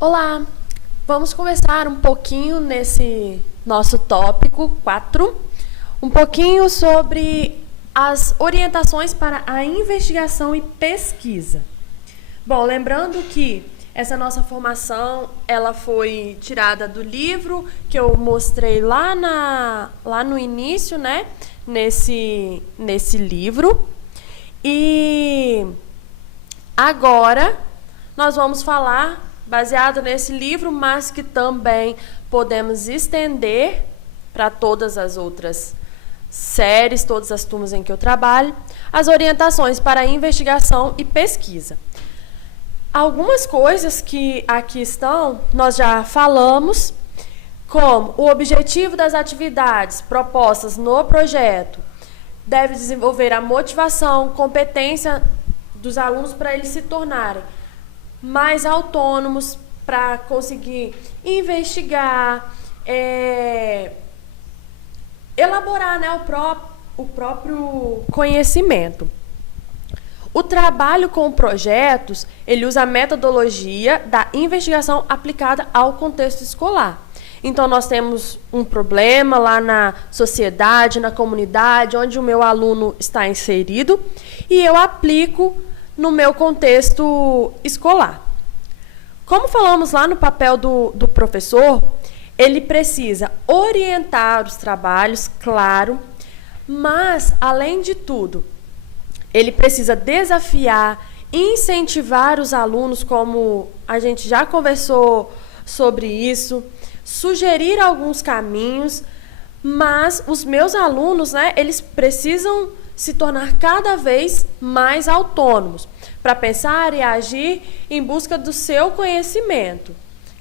Olá, vamos conversar um pouquinho nesse nosso tópico 4, um pouquinho sobre as orientações para a investigação e pesquisa. Bom, lembrando que essa nossa formação, ela foi tirada do livro que eu mostrei lá no início, né? Nesse livro. E agora nós vamos falar baseado nesse livro, mas que também podemos estender para todas as outras séries, todas as turmas em que eu trabalho, as orientações para investigação e pesquisa. Algumas coisas que aqui estão, nós já falamos, como o objetivo das atividades propostas no projeto deve desenvolver a motivação, competência dos alunos para eles se tornarem mais autônomos para conseguir investigar, elaborar, né, o próprio conhecimento. O trabalho com projetos, ele usa a metodologia da investigação aplicada ao contexto escolar. Então, nós temos um problema lá na sociedade, na comunidade, onde o meu aluno está inserido, e eu aplico no meu contexto escolar. Como falamos lá no papel do professor, ele precisa orientar os trabalhos, claro, mas, além de tudo, ele precisa desafiar, incentivar os alunos, como a gente já conversou sobre isso, sugerir alguns caminhos, mas os meus alunos, né, eles precisam se tornar cada vez mais autônomos para pensar e agir em busca do seu conhecimento,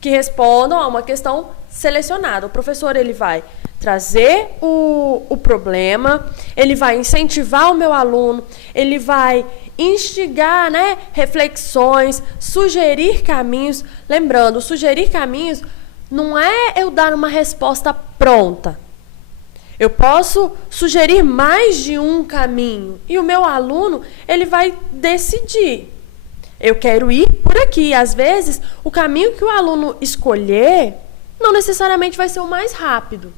que respondam a uma questão selecionada. O professor ele vai trazer o problema, ele vai incentivar o meu aluno, ele vai instigar, né, reflexões, sugerir caminhos. Lembrando, sugerir caminhos não é eu dar uma resposta pronta. Eu posso sugerir mais de um caminho e o meu aluno ele vai decidir. Eu quero ir por aqui. Às vezes, o caminho que o aluno escolher não necessariamente vai ser o mais rápido,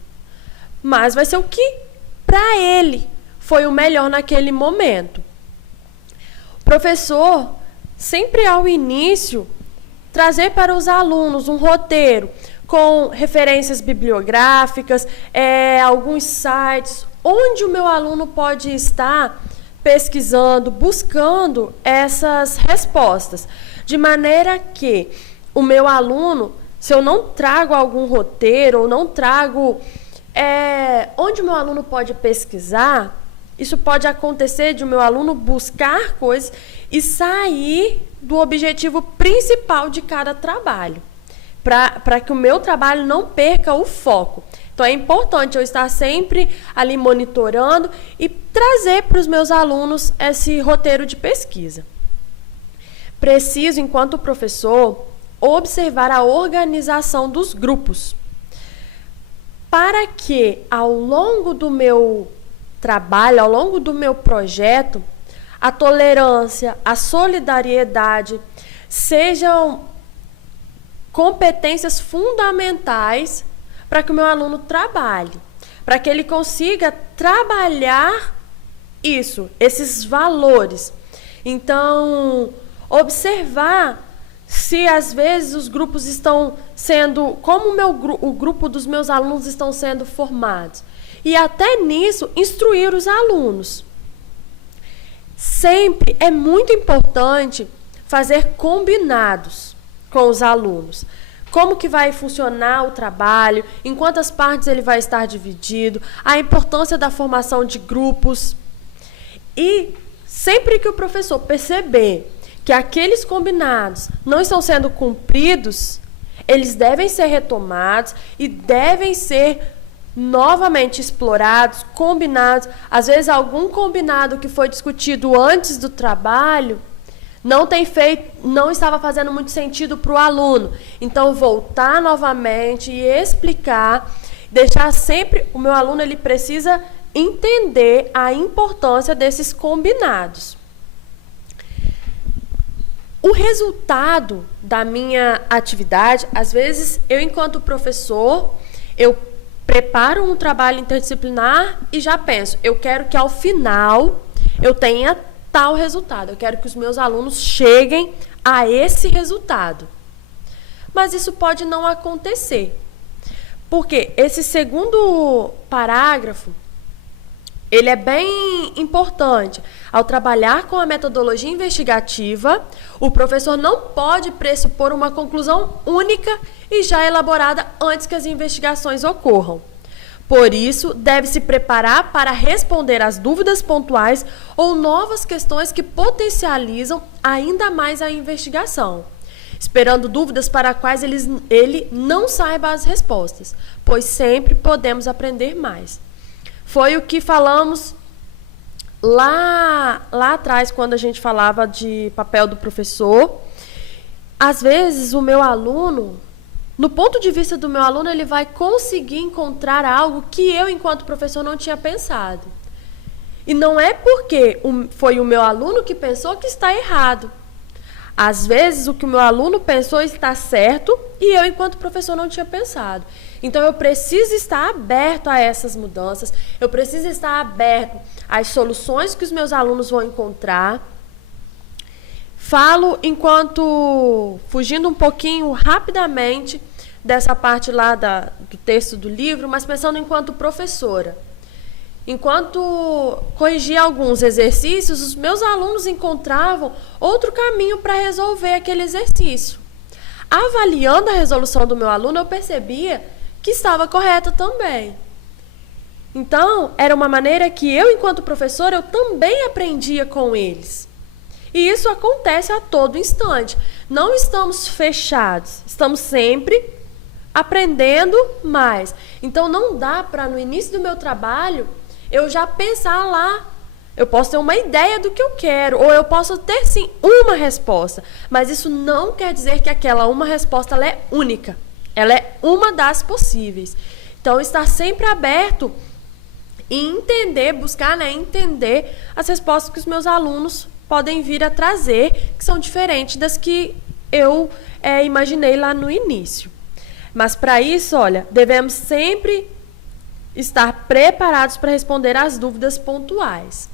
mas vai ser o que, para ele, foi o melhor naquele momento. O professor, sempre ao início, trazer para os alunos um roteiro com referências bibliográficas, alguns sites, onde o meu aluno pode estar pesquisando, buscando essas respostas. De maneira que o meu aluno, se eu não trago algum roteiro, ou não trago onde o meu aluno pode pesquisar, isso pode acontecer de o meu aluno buscar coisas e sair do objetivo principal de cada trabalho, para que o meu trabalho não perca o foco. Então, é importante eu estar sempre ali monitorando e trazer para os meus alunos esse roteiro de pesquisa. Preciso, enquanto professor, observar a organização dos grupos, para que, ao longo do meu trabalho, ao longo do meu projeto, a tolerância, a solidariedade sejam competências fundamentais para que o meu aluno trabalhe, para que ele consiga trabalhar isso, esses valores. Então, observar se às vezes os grupos estão sendo, como o grupo dos meus alunos estão sendo formados. E até nisso, instruir os alunos. Sempre é muito importante fazer combinados com os alunos. Como que vai funcionar o trabalho, em quantas partes ele vai estar dividido, a importância da formação de grupos. E sempre que o professor perceber que aqueles combinados não estão sendo cumpridos, eles devem ser retomados e devem ser novamente explorados, combinados. Às vezes, algum combinado que foi discutido antes do trabalho não estava fazendo muito sentido para o aluno. Então, voltar novamente e explicar, deixar sempre, o meu aluno ele precisa entender a importância desses combinados. o resultado da minha atividade, às vezes, eu, enquanto professor, eu preparo um trabalho interdisciplinar e já penso, eu quero que ao final eu tenha tal resultado, eu quero que os meus alunos cheguem a esse resultado. Mas isso pode não acontecer. Porque esse segundo parágrafo, ele é bem importante. Ao trabalhar com a metodologia investigativa, o professor não pode pressupor uma conclusão única e já elaborada antes que as investigações ocorram. Por isso, deve se preparar para responder às dúvidas pontuais ou novas questões que potencializam ainda mais a investigação, esperando dúvidas para as quais ele não saiba as respostas, pois sempre podemos aprender mais. Foi o que falamos lá atrás, quando a gente falava de papel do professor. Às vezes, o meu aluno, no ponto de vista do meu aluno, ele vai conseguir encontrar algo que eu, enquanto professor, não tinha pensado. E não é porque foi o meu aluno que pensou que está errado. Às vezes, o que o meu aluno pensou está certo e eu, enquanto professor, não tinha pensado. Então, eu preciso estar aberto a essas mudanças, eu preciso estar aberto às soluções que os meus alunos vão encontrar. Falo fugindo um pouquinho rapidamente dessa parte lá do texto do livro, mas pensando enquanto professora. Enquanto corrigia alguns exercícios, os meus alunos encontravam outro caminho para resolver aquele exercício. Avaliando a resolução do meu aluno, eu percebia que estava correta também. Então, era uma maneira que eu, enquanto professora, eu também aprendia com eles. E isso acontece a todo instante. Não estamos fechados, estamos sempre aprendendo mais. Então, não dá para, no início do meu trabalho, eu já pensar lá. Eu posso ter uma ideia do que eu quero, ou eu posso ter, sim, uma resposta. Mas isso não quer dizer que aquela uma resposta ela é única. Ela é uma das possíveis. Então, estar sempre aberto e entender, buscar, entender as respostas que os meus alunos podem vir a trazer, que são diferentes das que eu imaginei lá no início. Mas, para isso, devemos sempre estar preparados para responder às dúvidas pontuais.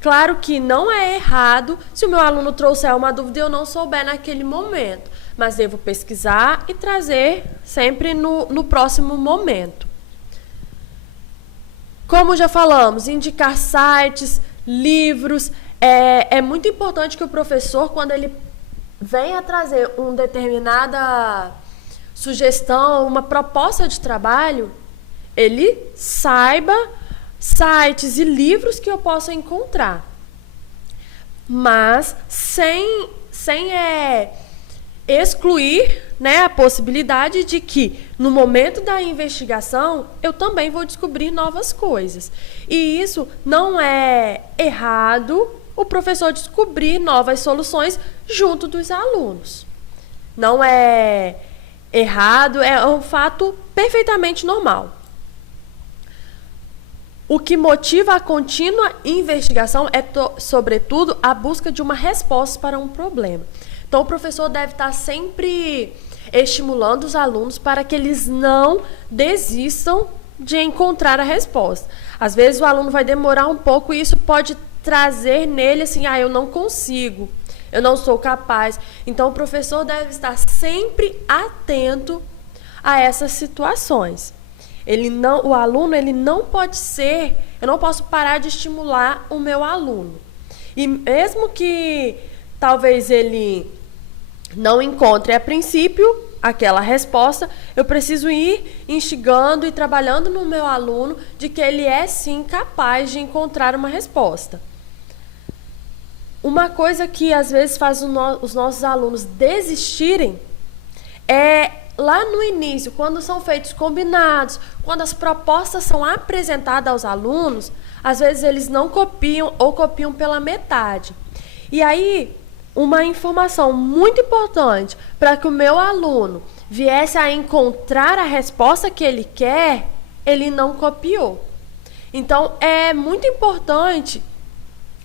Claro que não é errado se o meu aluno trouxer uma dúvida e eu não souber naquele momento, mas devo pesquisar e trazer sempre no próximo momento. Como já falamos, indicar sites, livros. É muito importante que o professor, quando ele venha trazer uma determinada sugestão, uma proposta de trabalho, ele saiba sites e livros que eu possa encontrar. Mas sem excluir, a possibilidade de que, no momento da investigação, eu também vou descobrir novas coisas. E isso não é errado, o professor descobrir novas soluções junto dos alunos. Não é errado, é um fato perfeitamente normal. O que motiva a contínua investigação é, sobretudo, a busca de uma resposta para um problema. Então, o professor deve estar sempre estimulando os alunos para que eles não desistam de encontrar a resposta. Às vezes, o aluno vai demorar um pouco e isso pode trazer nele assim, eu não consigo, eu não sou capaz. Então, o professor deve estar sempre atento a essas situações. O aluno não pode ser, eu não posso parar de estimular o meu aluno. E mesmo que talvez ele não encontre a princípio aquela resposta, eu preciso ir instigando e trabalhando no meu aluno de que ele é sim capaz de encontrar uma resposta. Uma coisa que às vezes faz os nossos alunos desistirem é lá no início, quando são feitos combinados, quando as propostas são apresentadas aos alunos, às vezes eles não copiam ou copiam pela metade. E aí, uma informação muito importante para que o meu aluno viesse a encontrar a resposta que ele quer, ele não copiou. Então, é muito importante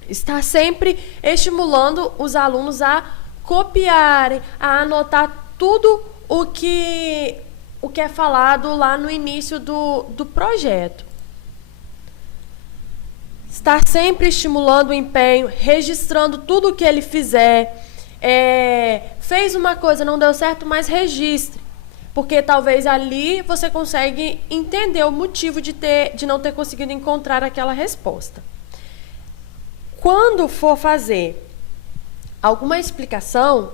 estar sempre estimulando os alunos a copiarem, a anotar tudo o que é falado lá no início do projeto. Estar sempre estimulando o empenho, registrando tudo o que ele fizer. Fez uma coisa, não deu certo, mas registre. Porque talvez ali você consegue entender o motivo de não ter conseguido encontrar aquela resposta. Quando for fazer alguma explicação,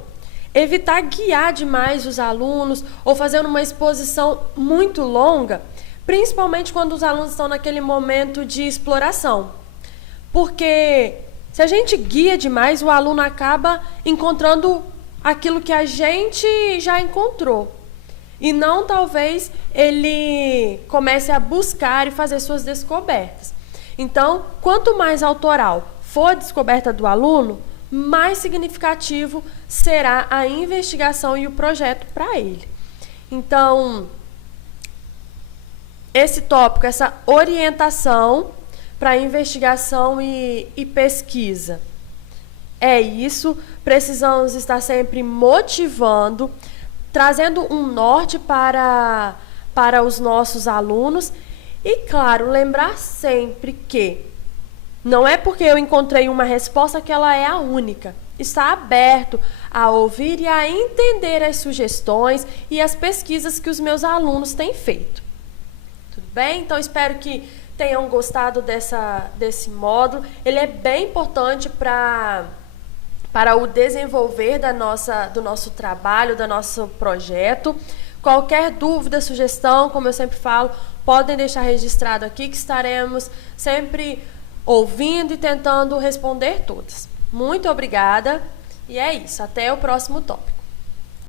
evitar guiar demais os alunos ou fazer uma exposição muito longa, principalmente quando os alunos estão naquele momento de exploração. Porque se a gente guia demais, o aluno acaba encontrando aquilo que a gente já encontrou. E não, talvez, ele comece a buscar e fazer suas descobertas. Então, quanto mais autoral for a descoberta do aluno, mais significativo será a investigação e o projeto para ele. Então, esse tópico, essa orientação para investigação e pesquisa. É isso, precisamos estar sempre motivando, trazendo um norte para os nossos alunos e, claro, lembrar sempre que não é porque eu encontrei uma resposta que ela é a única. Está aberto a ouvir e a entender as sugestões e as pesquisas que os meus alunos têm feito. Tudo bem? Então, espero que tenham gostado desse módulo. Ele é bem importante para o desenvolver do nosso trabalho, do nosso projeto. Qualquer dúvida, sugestão, como eu sempre falo, podem deixar registrado aqui que estaremos sempre ouvindo e tentando responder todas. Muito obrigada e é isso. Até o próximo tópico.